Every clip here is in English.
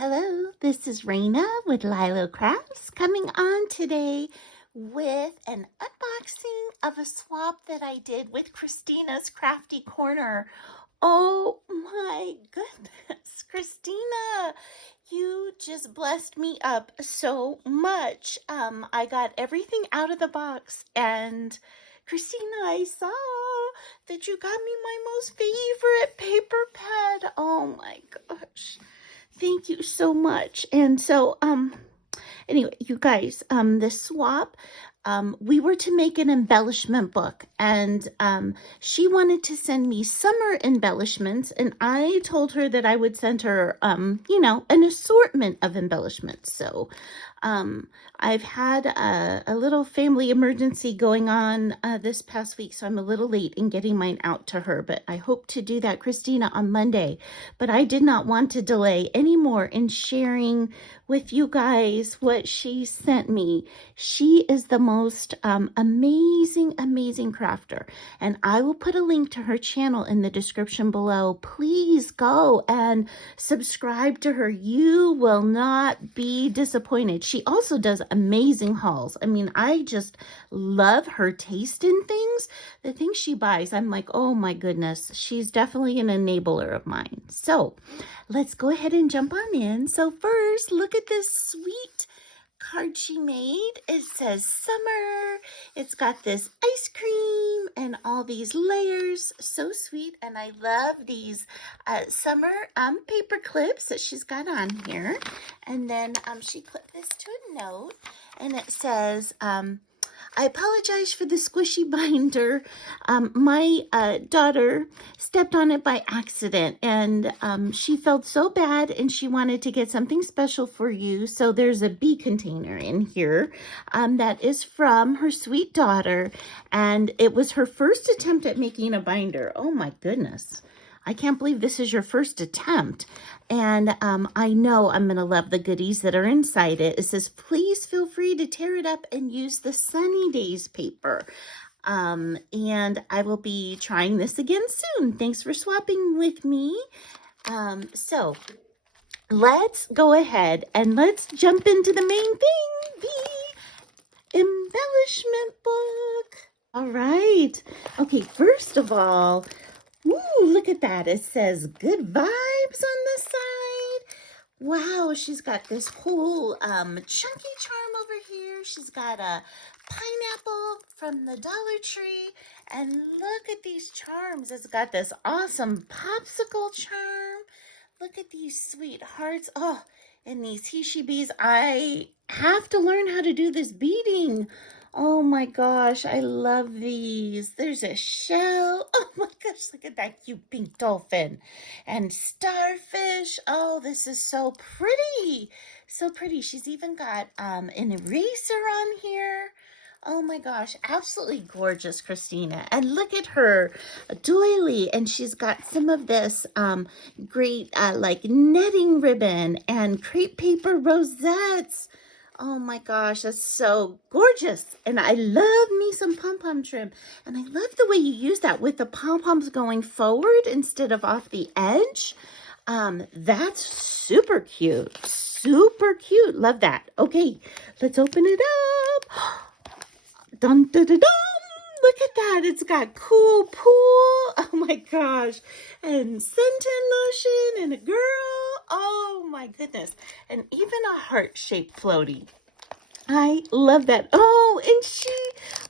Hello, this is Raina with Lilo Crafts coming on today with an unboxing of a swap that I did with Christina's Crafty Corner. Oh my goodness, Christina, you just blessed me up so much. I got everything out of the box, and Christina, I saw that you got me my most favorite paper pad. Oh my gosh. Thank you so much. And so, anyway, you guys, the swap, we were to make an embellishment book, and she wanted to send me summer embellishments, and I told her that I would send her, an assortment of embellishments. So, I've had a little family emergency going on this past week, so I'm a little late in getting mine out to her, but I hope to do that, Christina, on Monday. But I did not want to delay anymore in sharing with you guys what she sent me. She is the most amazing crafter, and I will put a link to her channel in the description below. Please go and subscribe to her. You will not be disappointed. She also does amazing hauls. I mean, I just love her taste in things. The things she buys, I'm like, oh my goodness, she's definitely an enabler of mine. So let's go ahead and jump on in. So first, look at this sweet card she made. It says summer. It's got this ice cream and all these layers. So sweet. And I love these summer paper clips that she's got on here. And then she clipped this to a note, and it says, I apologize for the squishy binder. My daughter stepped on it by accident, and she felt so bad, and she wanted to get something special for you. So there's a bee container in here that is from her sweet daughter, and it was her first attempt at making a binder. Oh my goodness. I can't believe this is your first attempt. And I know I'm going to love the goodies that are inside it. It says, please feel free to tear it up and use the Sunny Days paper. And I will be trying this again soon. Thanks for swapping with me. So let's go ahead and let's jump into the main thing, the embellishment book. All right. Okay, first of all, ooh, look at that. It says good vibes on the side. Wow, she's got this whole chunky charm over here. She's got a pineapple from the Dollar Tree. And look at these charms. It's got this awesome popsicle charm. Look at these sweet hearts. Oh, and these he, bees. I have to learn how to do this beading. Oh my gosh, I love these. There's a shell. Oh my gosh, look at that cute pink dolphin. And starfish. Oh, this is so pretty. So pretty. She's even got an eraser on here. Oh my gosh, absolutely gorgeous, Christina. And look at her doily, and she's got some of this great like netting ribbon and crepe paper rosettes. Oh my gosh, that's so gorgeous. And I love me some pom-pom trim. And I love the way you use that with the pom-poms going forward instead of off the edge. That's super cute. Super cute. Love that. Okay, let's open it up. Dun, dun, dun, dun. Look at that. It's got cool pool. Oh my gosh. And scented lotion and a girl. Oh my goodness. And even a heart-shaped floaty. I love that. Oh, and she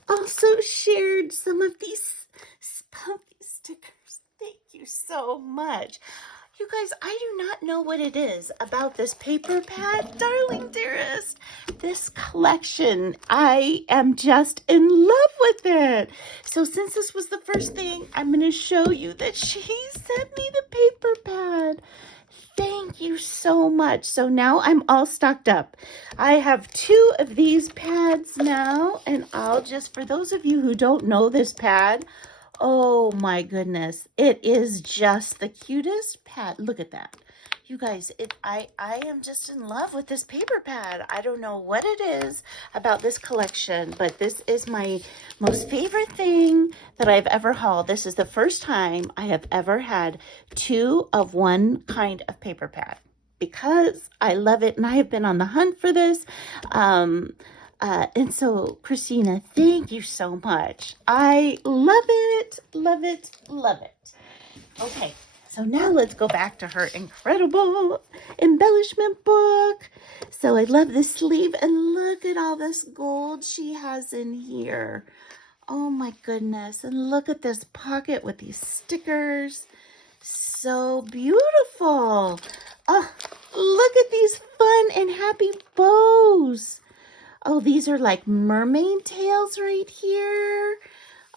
also shared some of these spunky stickers. Thank you so much. You guys, I do not know what it is about this paper pad, darling dearest. This collection, I am just in love with it. So since this was the first thing, I'm going to show you that she sent me the paper pad. Thank you so much. So now I'm all stocked up. I have 2 of these pads now, and I'll just, for those of you who don't know this pad, oh my goodness, it is just the cutest pad. Look at that. You guys, I am just in love with this paper pad. I don't know what it is about this collection, but this is my most favorite thing that I've ever hauled. This is the first time I have ever had 2 of one kind of paper pad. because I love it and I have been on the hunt for this. And so, Christina, thank you so much. I love it, love it, love it. Okay, so now let's go back to her incredible embellishment book. So I love this sleeve, and look at all this gold she has in here. Oh my goodness, and look at this pocket with these stickers. So beautiful. Oh, look at these fun and happy bows. Oh, these are like mermaid tails right here.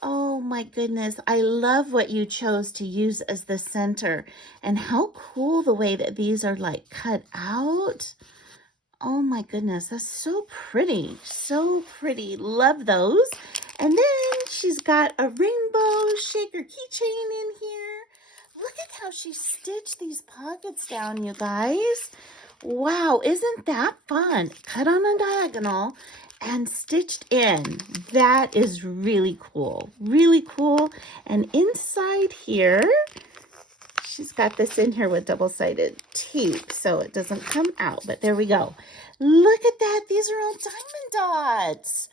Oh my goodness, I love what you chose to use as the center. And how cool the way that these are like cut out. Oh my goodness, that's so pretty. So pretty. Love those. And then she's got a rainbow shaker keychain in here. Look at how she stitched these pockets down, you guys. Wow, isn't that fun? Cut on a diagonal and stitched in. That is really cool. Really cool. And inside here, she's got this in here with double-sided tape so it doesn't come out. But there we go. Look at that. These are all diamond dots.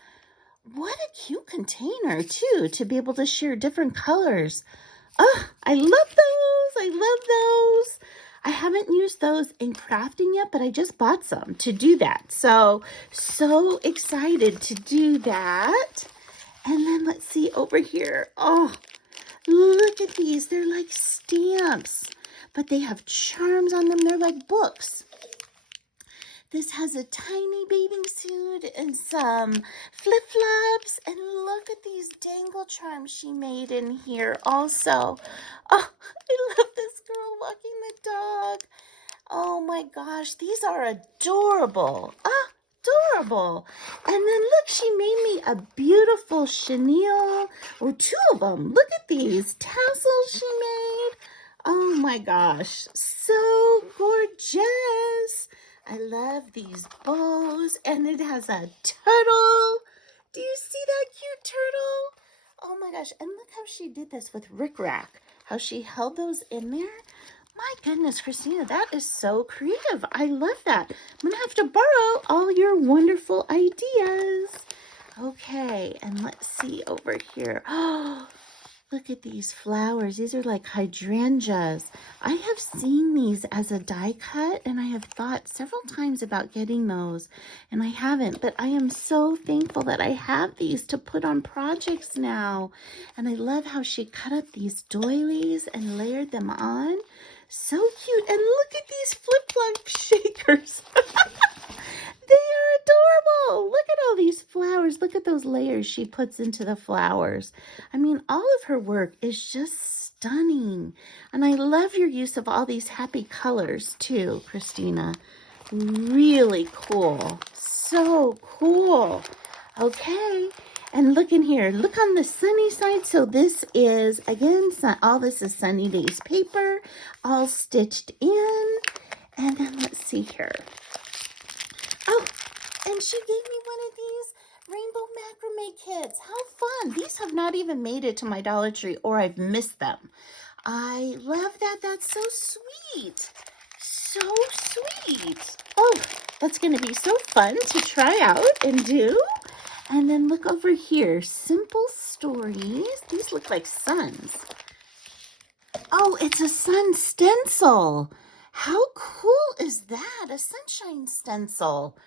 What a cute container, too, to be able to share different colors. Oh, I love those. I love those. I haven't used those in crafting yet, but I just bought some to do that. So excited to do that. And then let's see over here. Oh, look at these. They're like stamps, but they have charms on them. They're like books. This has a tiny bathing suit and some flip-flops. And look at these dangle charms she made in here also. Oh, I love this girl walking the dog. Oh my gosh, these are adorable. Adorable. And then look, she made me a beautiful chenille, or two of them. Look at these tassels she made. Oh my gosh, so gorgeous. I love these bows, and it has a turtle. Do you see that cute turtle? Oh my gosh, and look how she did this with rickrack, how she held those in there. My goodness, Christina, that is so creative. I love that. I'm going to have to borrow all your wonderful ideas. Okay, and let's see over here. Oh, look at these flowers. These are like hydrangeas. I have seen these as a die cut, and I have thought several times about getting those, and I haven't. But I am so thankful that I have these to put on projects now. And I love how she cut up these doilies and layered them on. So cute. And look at these flip-flop shakers. They are adorable. Look at all these flowers. Look at those layers she puts into the flowers. I mean, all of her work is just stunning. And I love your use of all these happy colors too, Christina. Really cool. So cool. Okay. And look in here. Look on the sunny side. So this is, again, all this is Sunny Days paper, all stitched in. And then let's see here. Oh, and she gave me one of these rainbow macrame kits. How fun. These have not even made it to my Dollar Tree, or I've missed them. I love that. That's so sweet. So sweet. Oh, that's going to be so fun to try out and do. And then look over here. Simple Stories. These look like suns. Oh, it's a sun stencil. How cool is that? A sunshine stencil.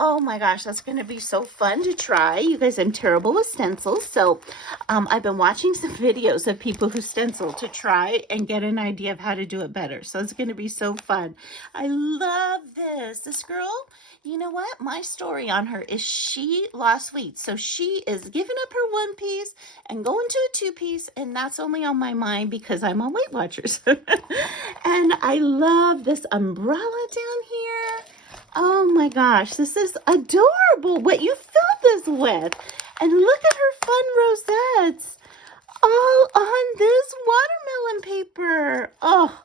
Oh my gosh, that's going to be so fun to try. You guys, I'm terrible with stencils. So I've been watching some videos of people who stencil to try and get an idea of how to do it better. So it's going to be so fun. I love this. This girl, you know what? My story on her is she lost weight. So she is giving up her one piece and going to a two piece. And that's only on my mind because I'm on Weight Watchers. And I love this umbrella down here. Oh my gosh, this is adorable what you filled this with. And look at her fun rosettes all on this watermelon paper. Oh,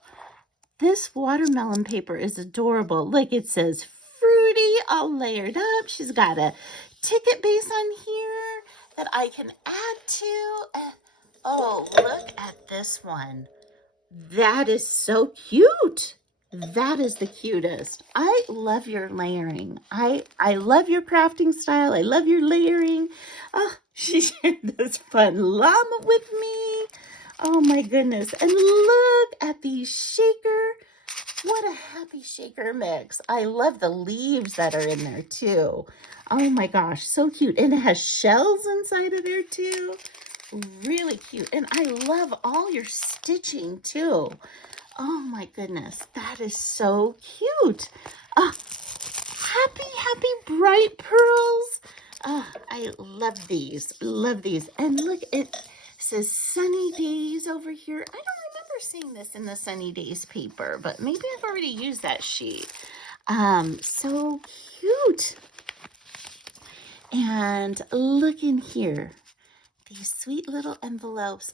this watermelon paper is adorable. Look, it says fruity, all layered up. She's got a ticket base on here that I can add to. Oh, look at this one. That is so cute. That is the cutest. I love your layering. I love your crafting style. I love your layering. Oh, she shared this fun llama with me. Oh my goodness. And look at these shaker. What a happy shaker mix. I love the leaves that are in there too. Oh my gosh, so cute. And it has shells inside of there too. Really cute. And I love all your stitching too. Oh my goodness, that is so cute. Happy bright pearls. I love these. Love these. And look, it says Sunny Days over here. I don't remember seeing this in the Sunny Days paper, but maybe I've already used that sheet. So cute. And look in here. These sweet little envelopes.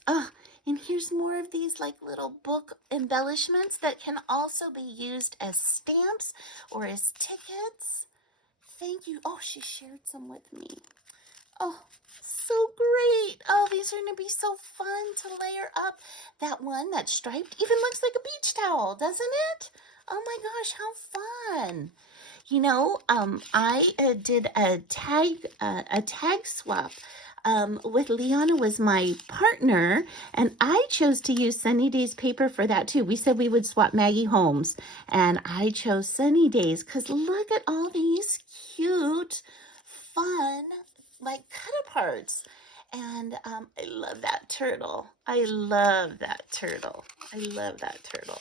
And here's more of these like little book embellishments that can also be used as stamps or as tickets. Thank you. Oh, she shared some with me. Oh, so great. Oh, these are going to be so fun to layer up. That one that's striped even looks like a beach towel, doesn't it? Oh my gosh, how fun. You know, I did a tag swap with Liana was my partner, and I chose to use Sunny Days paper for that too. We said we would swap Maggie Holmes, and I chose Sunny Days because look at all these cute, fun, like cut-aparts. And I love that turtle. I love that turtle. I love that turtle.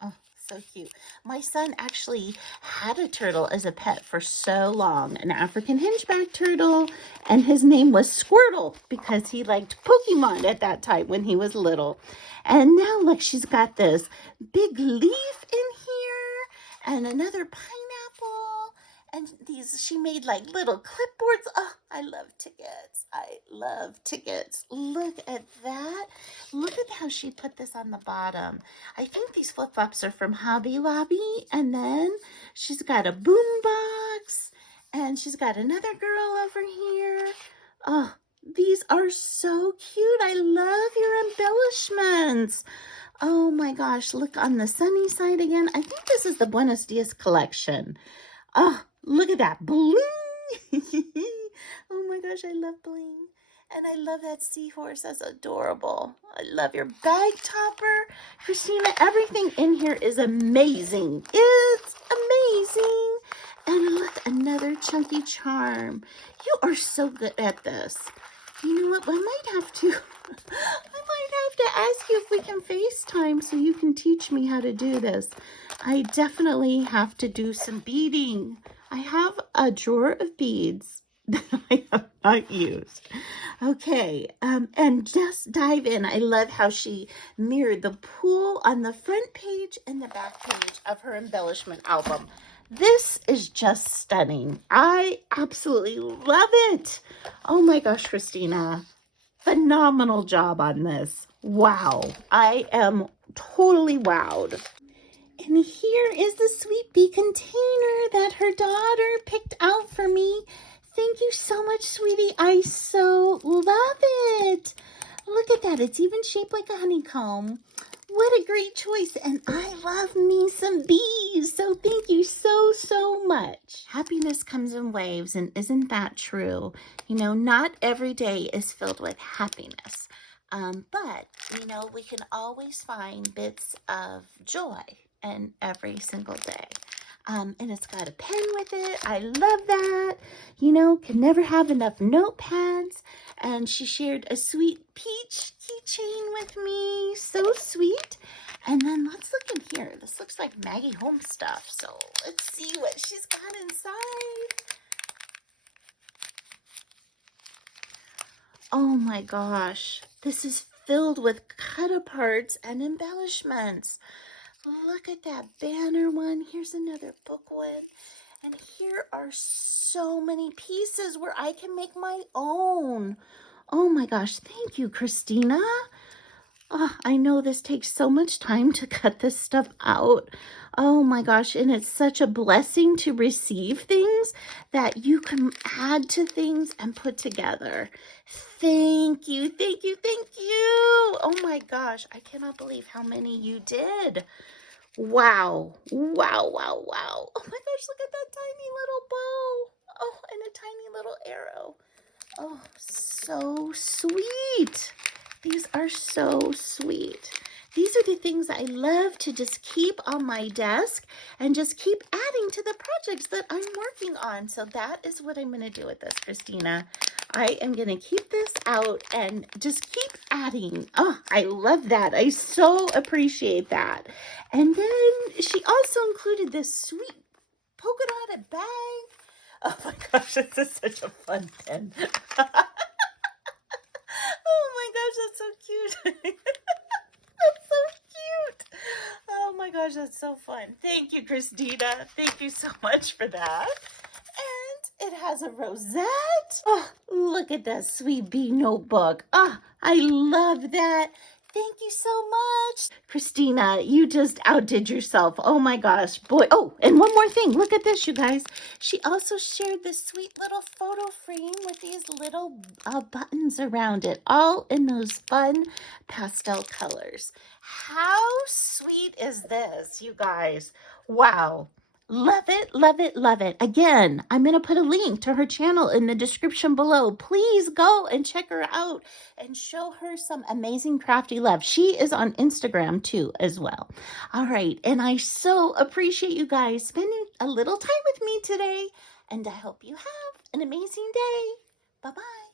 Oh, so cute. My son actually had a turtle as a pet for so long, an African hinchback turtle, and his name was Squirtle because he liked Pokemon at that time when he was little. And now look, she's got this big leaf in here and another pineapple. And these, she made like little clipboards. Oh, I love tickets. I love tickets. Look at that. Look at how she put this on the bottom. I think these flip-flops are from Hobby Lobby. And then she's got a boom box. And she's got another girl over here. Oh, these are so cute. I love your embellishments. Oh my gosh, look on the sunny side again. I think this is the Buenos Dias collection. Oh, look at that bling. Oh my gosh, I love bling. And I love that seahorse. That's adorable. I love your bag topper. Christina, everything in here is amazing. It's amazing. And look, another chunky charm. You are so good at this. You know what? I might have to ask you if we can FaceTime so you can teach me how to do this. I definitely have to do some beading. I have a drawer of beads that I have not used. Okay, and just dive in. I love how she mirrored the pool on the front page and the back page of her embellishment album. This is just stunning. I absolutely love it. Oh my gosh, Christina. Phenomenal job on this. Wow. I am totally wowed. And here is the Sweet Bee container that her daughter picked out for me. Thank you so much, sweetie. I so love it. Look at that. It's even shaped like a honeycomb. What a great choice. And I love me some bees. So thank you so much. Happiness comes in waves, and isn't that true? You know, not every day is filled with happiness. But, you know, we can always find bits of joy in every single day. And it's got a pen with it. I love that. You know, can never have enough notepads. And she shared a sweet peach keychain with me. So sweet. And then let's look in here. This looks like Maggie Holmes stuff. So let's see what she's got inside. Oh my gosh. This is filled with cut-aparts and embellishments. Look at that banner one. Here's another book one. And here are so many pieces where I can make my own. Oh my gosh. Thank you, Christina. Oh, I know this takes so much time to cut this stuff out. Oh my gosh. And it's such a blessing to receive things that you can add to things and put together. Thank you. Thank you. Thank you. Oh my gosh. I cannot believe how many you did. Wow. Wow, wow, wow. Oh my gosh, look at that tiny little bow. Oh, and a tiny little arrow. Oh, so sweet. These are so sweet. These are the things I love to just keep on my desk and just keep adding to the projects that I'm working on. So that is what I'm going to do with this, Christina. I am going to keep this out and just keep adding. Oh, I love that. I so appreciate that. And then she also included this sweet polka dotted bag. Oh my gosh, this is such a fun pen. Oh my gosh, that's so cute. That's so cute. Oh my gosh, that's so fun. Thank you, Christina. Thank you so much for that. And it has a rosette. Oh, look at that sweet bee notebook. Oh, I love that. Thank you so much. Christina, you just outdid yourself. Oh my gosh, boy. Oh, and one more thing. Look at this, you guys. She also shared this sweet little photo frame with these little buttons around it, all in those fun pastel colors. How sweet is this, you guys? Wow. Love it, love it, love it. Again, I'm going to put a link to her channel in the description below. Please go and check her out and show her some amazing crafty love. She is on Instagram too as well. All right, and I so appreciate you guys spending a little time with me today, and I hope you have an amazing day. Bye-bye.